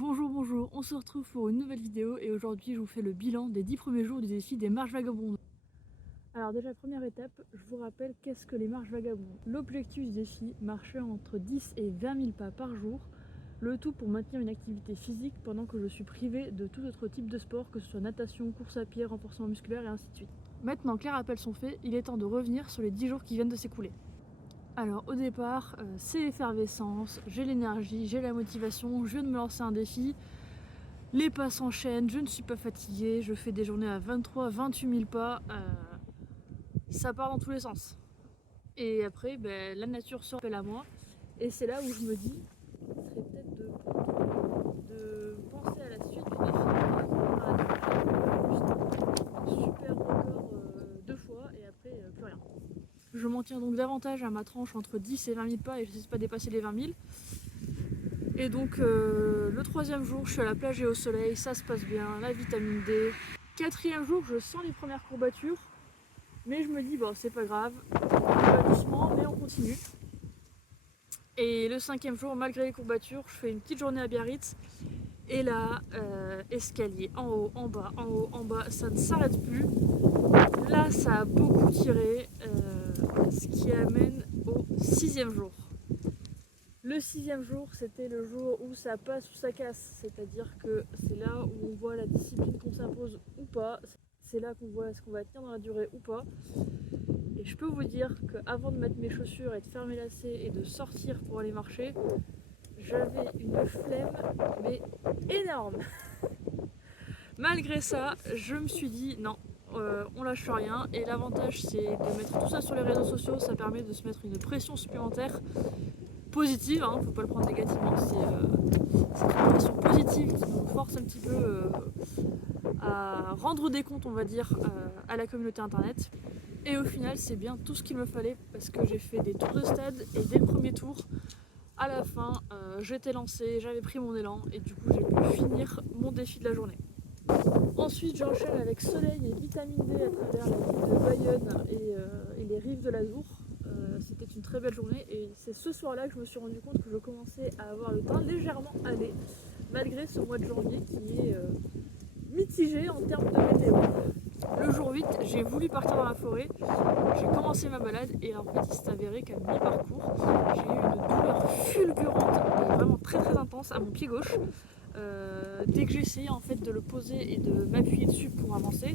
Bonjour, on se retrouve pour une nouvelle vidéo et aujourd'hui je vous fais le bilan des 10 premiers jours du défi des marches vagabondes. Alors déjà première étape, je vous rappelle qu'est-ce que les marches vagabondes. L'objectif du défi, marcher entre 10 et 20 000 pas par jour, le tout pour maintenir une activité physique pendant que je suis privée de tout autre type de sport, que ce soit natation, course à pied, renforcement musculaire et ainsi de suite. Maintenant que les rappels sont faits, il est temps de revenir sur les 10 jours qui viennent de s'écouler. Alors au départ, c'est l'effervescence, j'ai l'énergie, j'ai la motivation, je viens de me lancer un défi. Les pas s'enchaînent, je ne suis pas fatiguée, je fais des journées à 23-28 000 pas, ça part dans tous les sens. Et après, la nature se rappelle à moi, et c'est là où je me dis, il serait peut-être de penser à la suite du défi, juste un super record 2 fois, et après plus rien. Je m'en tiens donc davantage à ma tranche entre 10 et 20 000 pas, et je ne cesse pas dépasser les 20 000. Et donc le troisième jour, je suis à la plage et au soleil, ça se passe bien, la vitamine D. Quatrième jour, je sens les premières courbatures, mais je me dis bon c'est pas grave, on va doucement, mais on continue. Et le cinquième jour, malgré les courbatures, je fais une petite journée à Biarritz. Et là, escalier, en haut, en bas, en haut, en bas, ça ne s'arrête plus. Là, ça a beaucoup tiré, ce qui amène au sixième jour. Le sixième jour, c'était le jour où ça passe ou ça casse, c'est-à-dire que c'est là où on voit la discipline qu'on s'impose ou pas, c'est là qu'on voit est-ce qu'on va tenir dans la durée ou pas. Et je peux vous dire qu'avant de mettre mes chaussures et de faire mes lacets et de sortir pour aller marcher, j'avais une flemme, mais énorme. Malgré ça, je me suis dit non, on lâche rien. Et l'avantage, c'est de mettre tout ça sur les réseaux sociaux, ça permet de se mettre une pression supplémentaire. Positive, hein, faut pas le prendre négativement, c'est une pression positive qui nous force un petit peu à rendre des comptes, on va dire, à la communauté internet. Et au final, c'est bien tout ce qu'il me fallait parce que j'ai fait des tours de stade et dès le premier tour, à la fin, j'étais lancée, j'avais pris mon élan et du coup, j'ai pu finir mon défi de la journée. Ensuite, j'enchaîne avec soleil et vitamine D à travers la ville de Bayonne et les rives de l'Azour. C'était une très belle journée et c'est ce soir-là que je me suis rendu compte que je commençais à avoir le teint légèrement allé malgré ce mois de janvier qui est mitigé en termes de météo. Le jour 8, j'ai voulu partir dans la forêt, j'ai commencé ma balade et en fait il s'est avéré qu'à mi-parcours, j'ai eu une douleur fulgurante et vraiment très intense à mon pied gauche. Dès que j'essayais en fait de le poser et de m'appuyer dessus pour avancer,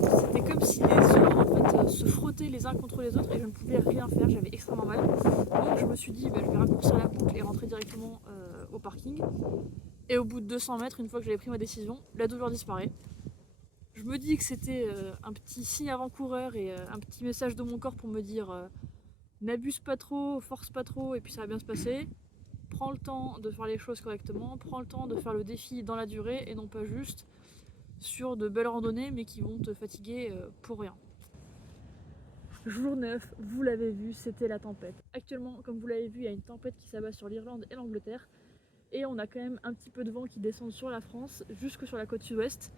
c'était comme si les os en fait se frottaient les uns contre les autres et je ne pouvais rien faire, j'avais extrêmement mal. Donc je me suis dit je vais raccourcir la boucle et rentrer directement au parking. Et au bout de 200 mètres, une fois que j'avais pris ma décision, la douleur disparaît. Je me dis que c'était un petit signe avant-coureur et un petit message de mon corps pour me dire n'abuse pas trop, force pas trop et puis ça va bien se passer. Prends le temps de faire les choses correctement, prends le temps de faire le défi dans la durée et non pas juste sur de belles randonnées mais qui vont te fatiguer pour rien. Jour 9, vous l'avez vu, c'était la tempête. Actuellement, comme vous l'avez vu, il y a une tempête qui s'abat sur l'Irlande et l'Angleterre et on a quand même un petit peu de vent qui descend sur la France jusque sur la côte sud-ouest.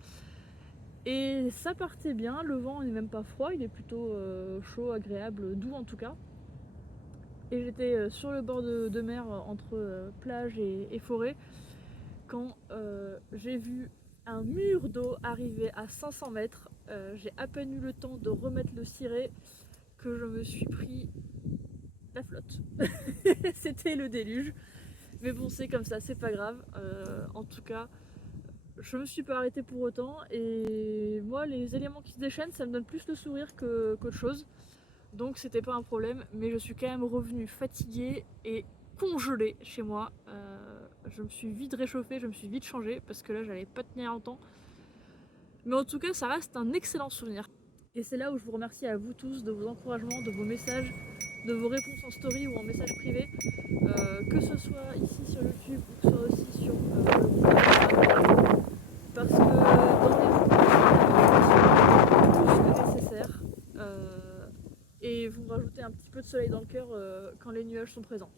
Et ça partait bien, le vent n'est même pas froid, il est plutôt chaud, agréable, doux en tout cas. Et j'étais sur le bord de mer entre plage et forêt quand j'ai vu un mur d'eau arriver à 500 mètres. J'ai à peine eu le temps de remettre le ciré que je me suis pris la flotte. C'était le déluge. Mais bon, c'est comme ça, c'est pas grave. En tout cas, je me suis pas arrêtée pour autant. Et moi, les éléments qui se déchaînent, ça me donne plus le sourire qu'autre chose. Donc c'était pas un problème, mais je suis quand même revenue fatiguée et congelée chez moi. Je me suis vite réchauffée, je me suis vite changée parce que là j'allais pas tenir longtemps. Mais en tout cas, ça reste un excellent souvenir. Et c'est là où je vous remercie à vous tous de vos encouragements, de vos messages, de vos réponses en story ou en message privé, que ce soit ici sur YouTube ou que ce soit aussi sur parce que dans les tout ce que nécessaire. Et vous me rajoutez un petit peu de soleil dans le cœur quand les nuages sont présents.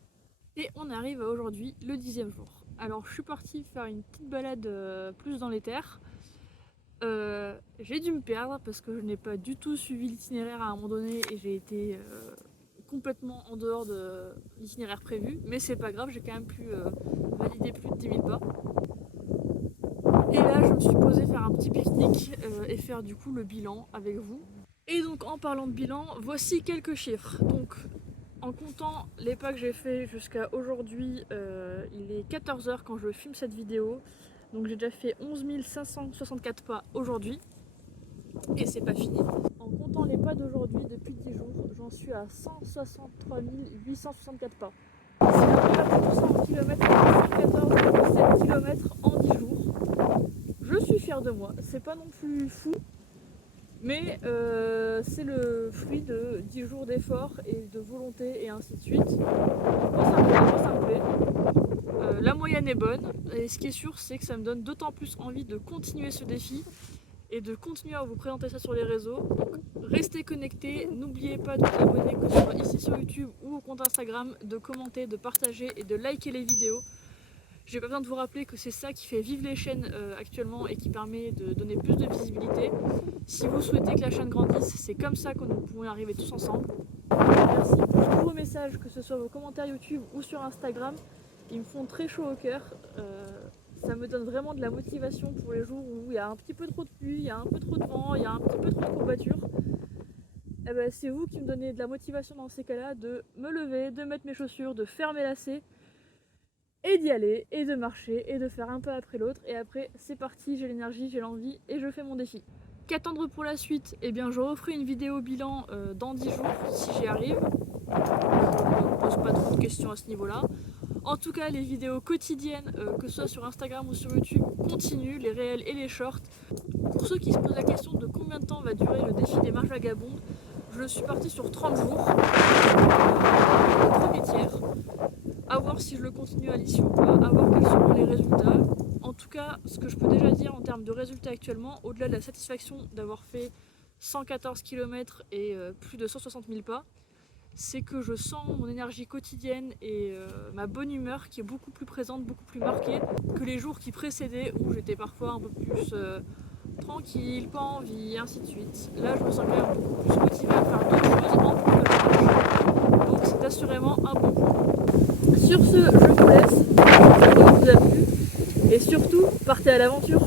Et on arrive à aujourd'hui, le 10e jour. Alors je suis partie faire une petite balade plus dans les terres. J'ai dû me perdre parce que je n'ai pas du tout suivi l'itinéraire à un moment donné et j'ai été complètement en dehors de l'itinéraire prévu. Mais c'est pas grave, j'ai quand même pu valider plus de 10 proposé faire un petit pique-nique et faire du coup le bilan avec vous. Et donc en parlant de bilan, voici quelques chiffres. Donc en comptant les pas que j'ai fait jusqu'à aujourd'hui, il est 14 h quand je filme cette vidéo. Donc j'ai déjà fait 11 564 pas aujourd'hui. Et c'est pas fini. En comptant les pas d'aujourd'hui, depuis 10 jours, j'en suis à 163 864 pas. Si on regarde tout ça en kilomètres, 114,7 km en 10 jours. Je suis fière de moi, c'est pas non plus fou, mais c'est le fruit de 10 jours d'efforts et de volonté et ainsi de suite. Moi ça me plaît. La moyenne est bonne, et ce qui est sûr, c'est que ça me donne d'autant plus envie de continuer ce défi et de continuer à vous présenter ça sur les réseaux. Donc restez connectés, n'oubliez pas de vous abonner, que ce soit ici sur YouTube ou au compte Instagram, de commenter, de partager et de liker les vidéos. J'ai pas besoin de vous rappeler que c'est ça qui fait vivre les chaînes actuellement et qui permet de donner plus de visibilité. Si vous souhaitez que la chaîne grandisse, c'est comme ça que nous pouvons y arriver tous ensemble. Merci pour tous vos messages, que ce soit vos commentaires YouTube ou sur Instagram. Ils me font très chaud au cœur. Ça me donne vraiment de la motivation pour les jours où il y a un petit peu trop de pluie, il y a un peu trop de vent, il y a un petit peu trop de courbatures. Et ben, c'est vous qui me donnez de la motivation dans ces cas-là, de me lever, de mettre mes chaussures, de faire mes lacets et d'y aller, et de marcher, et de faire un pas après l'autre. Et après, c'est parti, j'ai l'énergie, j'ai l'envie et je fais mon défi. Qu'attendre pour la suite? Eh bien, je referai une vidéo bilan dans 10 jours si j'y arrive. Je ne me pose pas trop de questions à ce niveau-là. En tout cas, les vidéos quotidiennes, que ce soit sur Instagram ou sur YouTube, continuent, les réels et les shorts. Pour ceux qui se posent la question de combien de temps va durer le défi des marches vagabondes, je suis partie sur 30 jours, le premier tiers. À voir si je le continue à l'issue ou pas, à voir quels seront les résultats. En tout cas, ce que je peux déjà dire en termes de résultats actuellement, au-delà de la satisfaction d'avoir fait 114 km et plus de 160 000 pas, c'est que je sens mon énergie quotidienne et ma bonne humeur qui est beaucoup plus présente, beaucoup plus marquée que les jours qui précédaient où j'étais parfois un peu plus tranquille, pas envie, ainsi de suite. Là, je me sens quand même beaucoup plus motivée à faire d'autres choses en plus de la marche. Donc c'est assurément un bon point. Sur ce, je vous laisse, j'espère que ça vous a plu et surtout, partez à l'aventure.